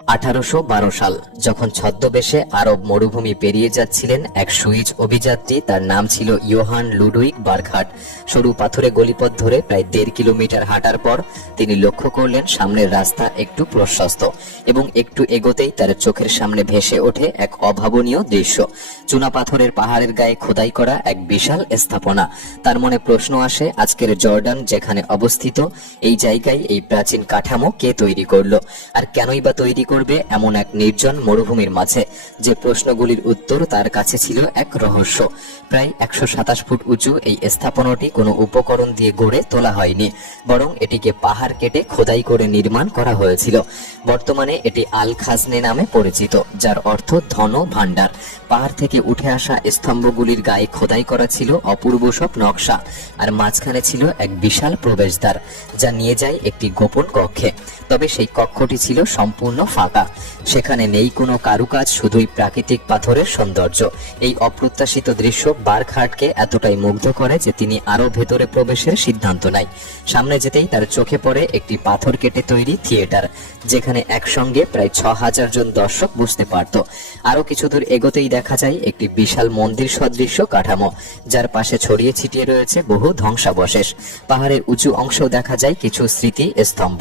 আঠারোশো বারো সাল, যখন ছদ্মবেশে আরব মরুভূমি পেরিয়ে যাচ্ছিলেন এক সুইজ অভিযাত্রী, তার নাম ছিল ইয়োহান লুডুইক বারঘাট সরু পাথরে গলিপথ ধরে প্রায় দেড় কিলোমিটার হাঁটার পর তিনি লক্ষ্য করলেন সামনের রাস্তা একটু প্রশস্ত এবং একটু এগোতেই তার চোখের সামনে ভেসে ওঠে এক অভাবনীয় দৃশ্য। চুনা পাথরের পাহাড়ের গায়ে খোদাই করা এক বিশাল স্থাপনা। তার মনে প্রশ্ন আসে, আজকের জর্ডান যেখানে অবস্থিত, এই জায়গায় এই প্রাচীন কাঠামো কে তৈরি করল? আর কেনই বা তৈরি করবে এমন এক নির্জন মরুভূমির মাঝে। যে প্রশ্নগুলির উত্তর তার কাছে ছিল এক রহস্য। প্রায় একশো সাতাশ ফুট উঁচু এই স্থাপনাটি কোনো উপকরণ দিয়ে গড়ে তোলা হয়নি, বরং এটিকে পাহাড় কেটে খোদাই করে নির্মাণ করা হয়েছিল। বর্তমানে এটি আল খাজনে নামে পরিচিত, যার অর্থ ধন ভাণ্ডার। পাহাড় থেকে উঠে আসা স্তম্ভগুলির গায়ে খোদাই করা ছিল অপূর্ব সব নকশা, আর মাঝখানে ছিল এক বিশাল প্রবেশদ্বার, যা নিয়ে যায় একটি গোপন কক্ষে। তবে সেই কক্ষটি ছিল সম্পূর্ণ ফাঁকা। সেখানে নেই কোনো কারুকাজ, শুধুই প্রাকৃতিক পাথরের সৌন্দর্য। এই অপ্রত্যাশিত দৃশ্য বার্কহার্টকে এতটাই মুগ্ধ করে যে তিনি আরও ভেতরে প্রবেশের সিদ্ধান্ত নেয়। সামনে যেতেই তার চোখে পড়ে একটি পাথর কেটে তৈরি থিয়েটার, যেখানে একসঙ্গে প্রায় ছ হাজার জন দর্শক বসতে পারত। আরও কিছু দূর এগোতেই দেখা যায় একটি বিশাল মন্দির সদৃশ্য কাঠামো, যার পাশে ছড়িয়ে ছিটিয়ে রয়েছে বহু ধ্বংসাবশেষ। পাহাড়ের উঁচু অংশ দেখা যায় কিছু স্মৃতি স্তম্ভ।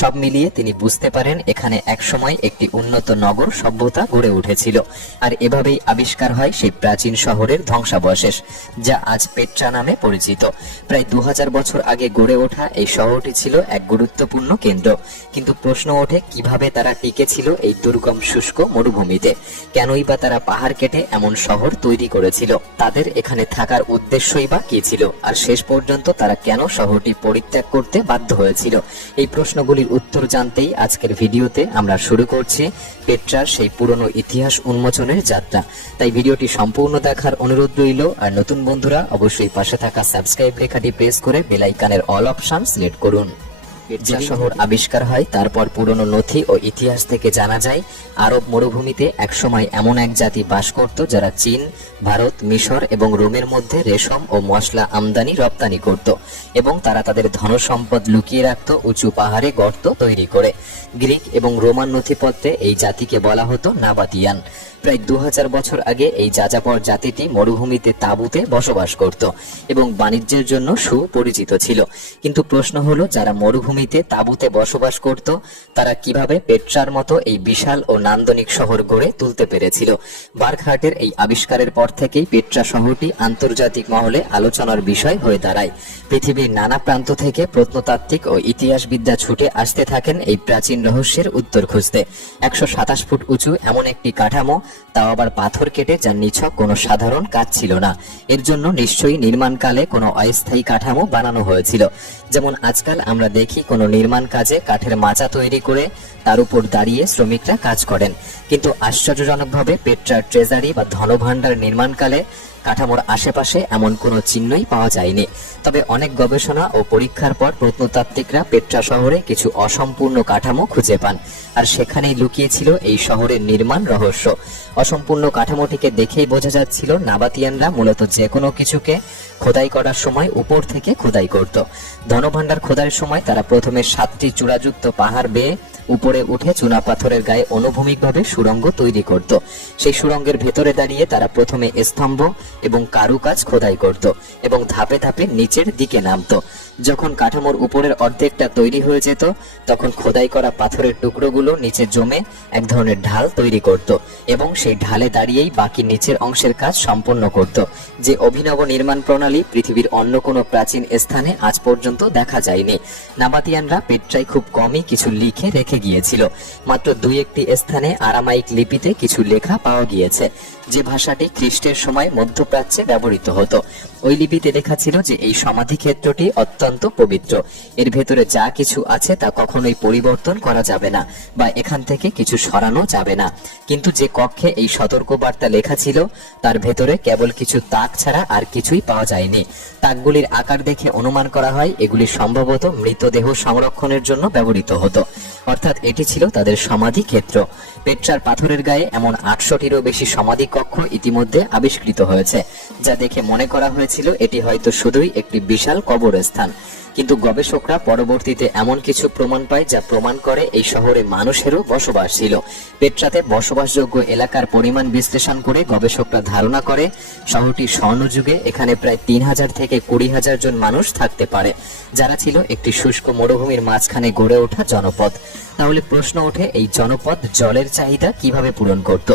সব মিলিয়ে তিনি বুঝতে পারেন এখানে একসময় একটি উন্নত নগর সভ্যতা গড়ে উঠেছিল। আর এভাবেই আবিষ্কার হয় সেই প্রাচীন শহরের ধ্বংসাবশেষ, যা আজ পেট্রা নামে পরিচিত। প্রায় দু বছর আগে গড়ে ওঠা এই শহরটি ছিল এক গুরুত্বপূর্ণ কেন্দ্র। কিন্তু প্রশ্ন ওঠে, কীভাবে তারা টিকে ছিল এই দুর্গম শুষ্ক মরুভূমিতে? কেনই বা তারা পাহাড় কেটে এমন শহর তৈরি করেছিল? তাদের এখানে থাকার উদ্দেশ্যই বা কি ছিল? আর শেষ পর্যন্ত তারা কেন শহরটি পরিত্যাগ করতে বাধ্য হয়েছিল? এই প্রশ্নগুলির উত্তর জানতেই আজকের ভিডিওতে আমরা শুরু করছে পেট্রার সেই পুরনো ইতিহাস উন্মোচনের যাত্রা। তাই ভিডিওটি সম্পূর্ণ দেখার অনুরোধ রইল, আর নতুন বন্ধুরা অবশ্যই পাশে থাকা সাবস্ক্রাইব রেখাটি প্রেস করে বেলাইকানের অল অপশান সিলেক্ট করুন। পেট্রা শহর আবিষ্কার হয় তারপর পুরনো নথি ও ইতিহাস থেকে জানা যায়, আরব মরুভূমিতে একসময় এমন এক জাতি বাস করত যারা চীন, ভারত, মিশর এবং রোমের মধ্যে রেশম ও মশলা আমদানি রপ্তানি করত এবং তারা তাদের ধনসম্পদ লুকিয়ে রাখত, উঁচু পাহাড়ে গর্ত তৈরি করে। গ্রিক এবং রোমান নথিপত্রে এই জাতিকে বলা হতো নাবাতিয়ান। প্রায় দু হাজার বছর আগে এই যাযাবর জাতিটি মরুভূমিতে তাঁবুতে বসবাস করত এবং বাণিজ্যের জন্য সুপরিচিত ছিল। কিন্তু প্রশ্ন হলো, যারা মরুভূমিতে তাঁবুতে বসবাস করত, তারা কীভাবে পেট্রার মতো এই বিশাল ও নান্দনিক শহর গড়ে তুলতে পেরেছিল? বার্কহার্টের এই আবিষ্কারের পর থেকেই পেট্রা শহরটি আন্তর্জাতিক মহলে আলোচনার বিষয় হয়ে দাঁড়ায়। পৃথিবীর নানা প্রান্ত থেকে প্রত্নতাত্ত্বিক ও ইতিহাসবিদ্যা ছুটে আসতে থাকেন এই প্রাচীন রহস্যের উত্তর খুঁজতে। একশো সাতাশ ফুট উঁচু এমন একটি কাঠামো, তাও আবার পাথর কেটে যার নিছক কোনো সাধারণ কাজ ছিল না। এর জন্য নিশ্চয়ই নির্মাণকালে কোনো অস্থায়ী কাঠামো বানানো হয়েছিল। যেমন আজকাল আমরা দেখি কোনো নির্মাণ কাজে কাঠের মাচা তৈরি করে তার উপর দাঁড়িয়ে শ্রমিকরা কাজ করেন। কিন্তু আশ্চর্যজনকভাবে পেট্রার ট্রেজারি বা ধনভাণ্ডার নির্মাণকালে কাঠামোর আশেপাশে এমন কোনো চিহ্নই পাওয়া যায়নি। তবে অনেক গবেষণা ও পরীক্ষার পর প্রত্নতাত্ত্বিকরা পেট্রা শহরে কিছু অসম্পূর্ণ কাঠামো খুঁজে পান, আর সেখানেই লুকিয়েছিল এই শহরের নির্মাণ রহস্য। অসম্পূর্ণ কাঠামোটিকে দেখেই বোঝা যাচ্ছিল নাবাতিয়ানরা মূলত যে কোনো কিছুকে খোদাই করার সময় উপর থেকে খোদাই করত। ধনভাণ্ডার খোদাইয়ের সময় তারা প্রথমে সাতটি চূড়াযুক্ত পাহাড় বেয়ে উপরে উঠে চুনা পাথরের গায়ে অনুভূমিকভাবে সুরঙ্গ তৈরি করত। সেই সুরঙ্গের ভেতরে দাঁড়িয়ে তারা প্রথমে স্তম্ভ এবং কারুকাজ খোদাই করত এবং ধাপে ধাপে নিচের দিকে নামতো। যখন কাঠামোর উপরের অর্ধেকটা তৈরি হয়ে যেত, তখন খোদাই করা পাথরের টুকরোগুলো নিচে জমে এক ধরনের ঢাল তৈরি করত এবং সেই ঢালে দাঁড়িয়েই বাকি নিচের অংশের কাজ সম্পন্ন করত, যে অভিনব নির্মাণ প্রণালী পৃথিবীর অন্য কোনো প্রাচীন স্থানে আজ পর্যন্ত দেখা যায়নি। নাবাতিয়ানরা পেট্রাই খুব কমই কিছু লিখে রেখে গিয়েছিল, মাত্র দুই একটি স্থানে আরামাইক লিপিতে কিছু লেখা পাওয়া গিয়েছে, যে ভাষাটি খ্রিস্টের সময় মধ্যপ্রাচ্যে ব্যবহৃত হতো। ওই লিপিতে লেখা ছিল যে এই সমাধি ক্ষেত্রটি অত্যন্ত পবিত্র। এর ভেতরে যা কিছু আছে তা কখনোই পরিবর্তন করা যাবে না বা এখান থেকে কিছু সরানো যাবে না। কিন্তু যে কক্ষে এই সতর্ক বার্তা লেখা ছিল, তার ভেতরে কেবল কিছু তাক ছাড়া আর কিছুই পাওয়া যায়নি। তাকগুলির আকার দেখে অনুমান করা হয়, এগুলি সম্ভবত মৃতদেহ সংরক্ষণের জন্য ব্যবহৃত হতো। অর্থাৎ এটি ছিল তাদের সমাধি ক্ষেত্র। পেট্রার পাথরের গায়ে এমন আটশোটিরও বেশি সমাধি কক্ষ ইতিমধ্যে আবিষ্কৃত হয়েছে, যা দেখে মনে করা হয়েছিল এটি হয়তো শুধুই একটি বিশাল কবরস্থান। কিন্তু গবেষকরা পরবর্তীতে এমন কিছু প্রমাণ পায় যা প্রমাণ করে এই শহরে মানুষেরও বসবাস ছিল। পেট্রাতে বসবাসযোগ্য এলাকার পরিমাণ বিশ্লেষণ করে গবেষকরা ধারণা করে শহরটি স্বর্ণযুগে এখানে প্রায় তিন হাজার থেকে কুড়ি হাজার জন মানুষ থাকতে পারে, যারা ছিল একটি শুষ্ক মরুভূমির মাঝখানে গড়ে ওঠা জনপদ। তাহলে প্রশ্ন ওঠে, এই জনপদ জলের চাহিদা কীভাবে পূরণ করত?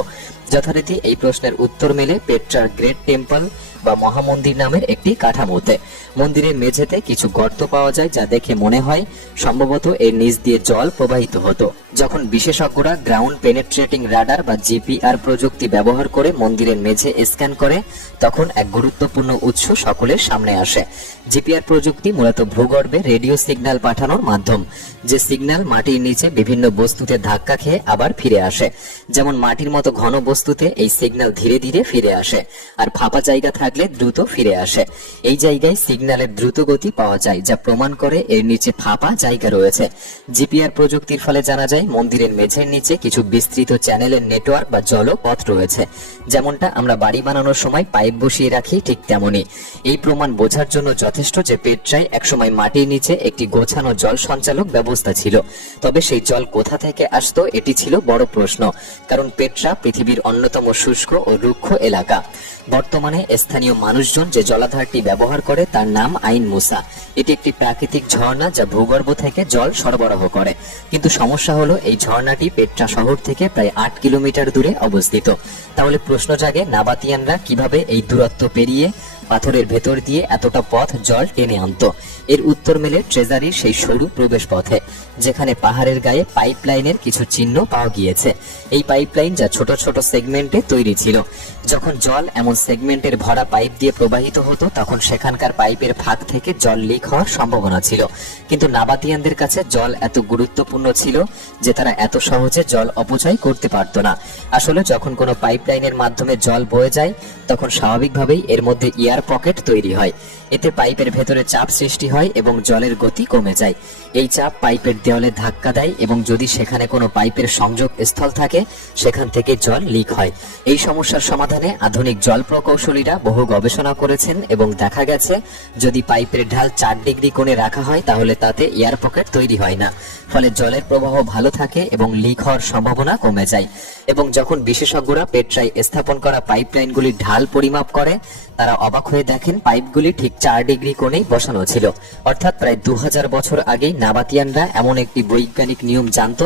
যথারীতি এই প্রশ্নের উত্তর মেলে পেট্রার গ্রেট টেম্পল বা মহামন্দির নামের একটি কাঠামোতে। মন্দিরের মেঝেতে কিছু গর্ত পাওয়া যায় যা দেখে মনে হয় সম্ভবত এর নিচ দিয়ে জল প্রবাহিত হতো। যখন বিশেষজ্ঞরা গ্রাউন্ড পেনেট্রেটিং রাডার বা জিপিআর প্রযুক্তি ব্যবহার করে মন্দিরের মেঝে স্ক্যান করে, তখন এক গুরুত্বপূর্ণ উৎস সকলের সামনে আসে। জিপিআর প্রযুক্তি মূলত ভূগর্ভে রেডিও সিগন্যাল পাঠানোর মাধ্যম, যে সিগন্যাল মাটির নিচে বিভিন্ন বস্তুতে ধাক্কা খেয়ে আবার ফিরে আসে। যেমন মাটির মতো ঘন বস্তুতে এই সিগন্যাল ধীরে ধীরে ফিরে আসে। আর ফাঁপা জায়গা থাকলে দ্রুত ফিরে আসে। এই জায়গায় সিগন্যালের দ্রুত গতি পাওয়া যায়, যা প্রমাণ করে এর নিচে ফাঁপা জায়গা রয়েছে। জিপিআর প্রযুক্তির ফলে জানা যায়, মন্দিরের মেঝের নিচে কিছু বিস্তৃত চ্যানেলের নেটওয়ার্ক বা জলপথ রয়েছে। যেমনটা আমরা বাড়ি বানানোর সময় পাইপ বসিয়ে রাখি ঠিক তেমনই। এই প্রমাণ বোঝার জন্য যথেষ্ট যে পেট্রায় একসময় মাটির নিচে একটি গোছানো জল সঞ্চালক ব্যবস্থা ছিল। তবে সেই জল কোথা থেকে আসতো, এটি ছিল বড় প্রশ্ন। কারণ পেট্রা পৃথিবীর অন্যতম শুষ্ক ও রুক্ষ এলাকা। বর্তমানে স্থানীয় মানুষজন যে জলাধারটি ব্যবহার করে তার নাম আইন মুসা। এটি একটি প্রাকৃতিক ঝর্ণা যা ভূগর্ভ থেকে জল সরবরাহ করে। কিন্তু সমস্যা হলো এই ঝর্ণাটি পেট্রা শহর থেকে প্রায় আট কিলোমিটার দূরে অবস্থিত। তাহলে প্রশ্ন জাগে নাবাতিয়ানরা কীভাবে এই দূরত্ব পেরিয়ে পাথরের ভেতর দিয়ে এতটা পথ জল টেনে আনতো। এর উত্তর মেলে ট্রেজারির সেই সরু প্রবেশ পথে যেখানে পাহাড়ের গায়ে পাইপলাইনের কিছু চিহ্ন পাওয়া গিয়েছে। এই পাইপলাইন যা ছোট ছোট সেগমেন্টে তৈরি ছিল। যখন জল এমন সেগমেন্টের ভরা পাইপ দিয়ে প্রবাহিত হতো, তখন সেখানকার পাইপের ফাঁক থেকে জল লিক হওয়ার সম্ভাবনা ছিল। কিন্তু নাবাতিয়ানদের কাছে জল এত গুরুত্বপূর্ণ ছিল যে তারা এত সহজে জল অপচয় করতে পারতো না। আসলে যখন কোনো পাইপলাইনের মাধ্যমে জল বয়ে যায়, তখন স্বাভাবিকভাবেই এর মধ্যে এয়ার পকেট তৈরি হয়। এতে পাইপের ভেতরে চাপ সৃষ্টি হয় এবং জলের গতি কমে যায়। এই চাপ পাইপের দেওয়ালে ধাক্কা দেয় এবং যদি সেখানে কোনো পাইপের সংযোগ স্থল থাকে, সেখান থেকে জল লিক হয়। এই সমস্যার সমাধানে আধুনিক জল প্রকৌশলীরা বহু গবেষণা করেছেন এবং দেখা গেছে, যদি পাইপের ঢাল চার ডিগ্রি কোণে রাখা হয়, তাহলে তাতে এয়ার পকেট তৈরি হয় না। ফলে জলের প্রবাহ ভালো থাকে এবং লিক হওয়ার সম্ভাবনা কমে যায়। এবং যখন বিশেষজ্ঞরা পেট্রায় স্থাপন করা পাইপলাইনগুলির ঢাল পরিমাপ করে, তারা অবাক হয়ে দেখেন পাইপগুলি ঠিক চার ডিগ্রি কোণে বসানো ছিল। অর্থাৎ প্রায় দু হাজার বছর আগেই নাবাতিয়ানরা এমন একটি বৈজ্ঞানিক নিয়ম জানত,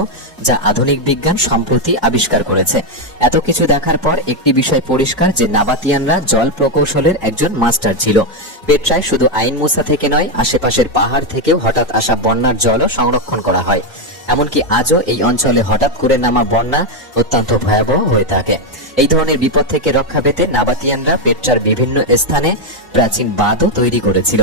যা আধুনিক বিজ্ঞান সম্প্রতি আবিষ্কার করেছে। এত কিছু দেখার পর একটি বিষয় পরিষ্কার যে নাবাতিয়ানরা জল প্রকৌশলের একজন মাস্টার ছিল। পেট্রায় শুধু আইন মুসা থেকে নয়, আশেপাশের পাহাড় থেকেও হঠাৎ আসা বন্যার জলও সংরক্ষণ করা হয়। এমনকি আজও এই অঞ্চলে হঠাৎ করে নামা বন্যা অত্যন্ত ভয়াবহ হয়ে থাকে। এই ধরনের বিপদ থেকে রক্ষা পেতে নাবাতিয়ানরা পেট্রার বিভিন্ন স্থানে প্রাচীন বাঁধও তৈরি করেছিল।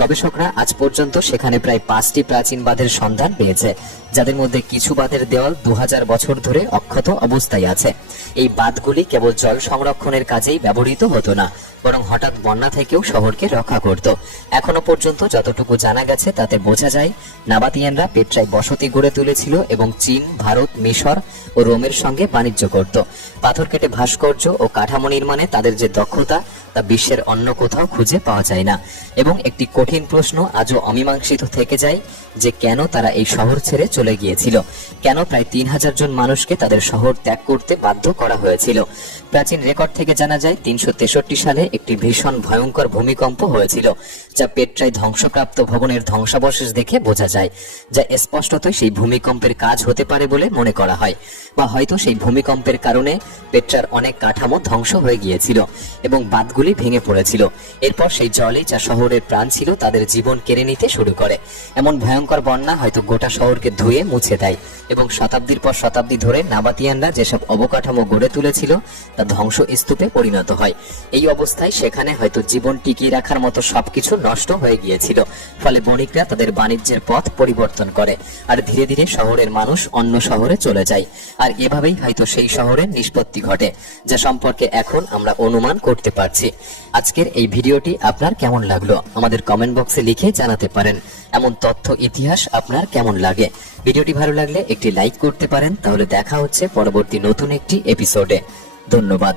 গবেষকরা আজ পর্যন্ত সেখানে প্রায় পাঁচটি প্রাচীন বাঁধের সন্ধান পেয়েছে, যাদের মধ্যে কিছু বাঁধের দেওয়াল দু হাজার বছর ধরে অক্ষত অবস্থায় আছে। এই বাঁধগুলি কেবল জল সংরক্ষণের কাজেই ব্যবহৃত হতো না, বরং হঠাৎ বন্যা থেকেও শহরকে রক্ষা করত। এখনও পর্যন্ত যতটুকু জানা গেছে, তাতে বোঝা যায়, নাবাতিয়ানরা পেট্রায় বসতি গড়ে তুলেছিল এবং চীন, ভারত, মিশর ও রোমের সঙ্গে বাণিজ্য করত। পাথর কেটে ভাস্কর্য ও কাঠামো নির্মাণে তাদের যে দক্ষতা তা বিশ্বের অন্য কোথাও খুঁজে পাওয়া যায় না। এবং একটি কঠিন প্রশ্ন আজও অমীমাংসিত থেকে যায় যে কেন তারা এই শহর ছেড়ে চলে গিয়েছিল। কেন প্রায় তিন হাজার জন মানুষকে তাদের শহর ত্যাগ করতে বাধ্য করা হয়েছিল। প্রাচীন রেকর্ড থেকে জানা যায়, তিনশো তেষট্টি সালে একটি ভীষণ ভয়ঙ্কর ভূমিকম্প হয়েছিল, যা পেট্রায় ধ্বংসপ্রাপ্ত ভবনের ধ্বংসাবশেষ দেখে বোঝা যায়, যা স্পষ্টতই সেই ভূমিকম্পের কাজ হতে পারে বলে মনে করা হয়, বা হয়তো সেই ভূমিকম্পের কারণে পেট্রার অনেক কাঠামো ধ্বংস হয়ে গিয়েছিল, এবং বাঁধগুলি ভেঙে পড়েছিল। এরপর সেই জলই যা শহরের প্রাণ ছিল, তাদের জীবন কেড়ে নিতে শুরু করে। এমন ভয়ঙ্কর বন্যা হয়তো গোটা শহরকে ধুয়ে মুছে দেয় এবং শতাব্দীর পর শতাব্দী ধরে নাবাতিয়ানরা যেসব অবকাঠামো গড়ে তুলেছিল, তা ধ্বংস স্তূপে পরিণত হয়। এই অবস্থায় সেখানে হয়তো জীবন টিকিয়ে রাখার মতো সবকিছু নষ্ট হয়ে গিয়েছিল, ফলে বণিকরা তাদের বাণিজ্যের পথ পরিবর্তন করে আর ধীরে ধীরে শহরের মানুষ অন্য শহরে চলে যায়। আর এভাবেই হয়তো সেই শহরের নিষ্পত্তি ঘটে, যা সম্পর্কে এখন আমরা অনুমান করতে পারছি। আজকের এই ভিডিওটি আপনার কেমন লাগল? আমাদের কমেন্ট বক্সে লিখে জানাতে পারেন। এমন তথ্য, ইতিহাস আপনার কেমন লাগে? ভিডিওটি ভালো লাগলে একটি লাইক করতে পারেন। তাহলে দেখা হচ্ছে পরবর্তী নতুন একটি এপিসোডে ধন্যবাদ।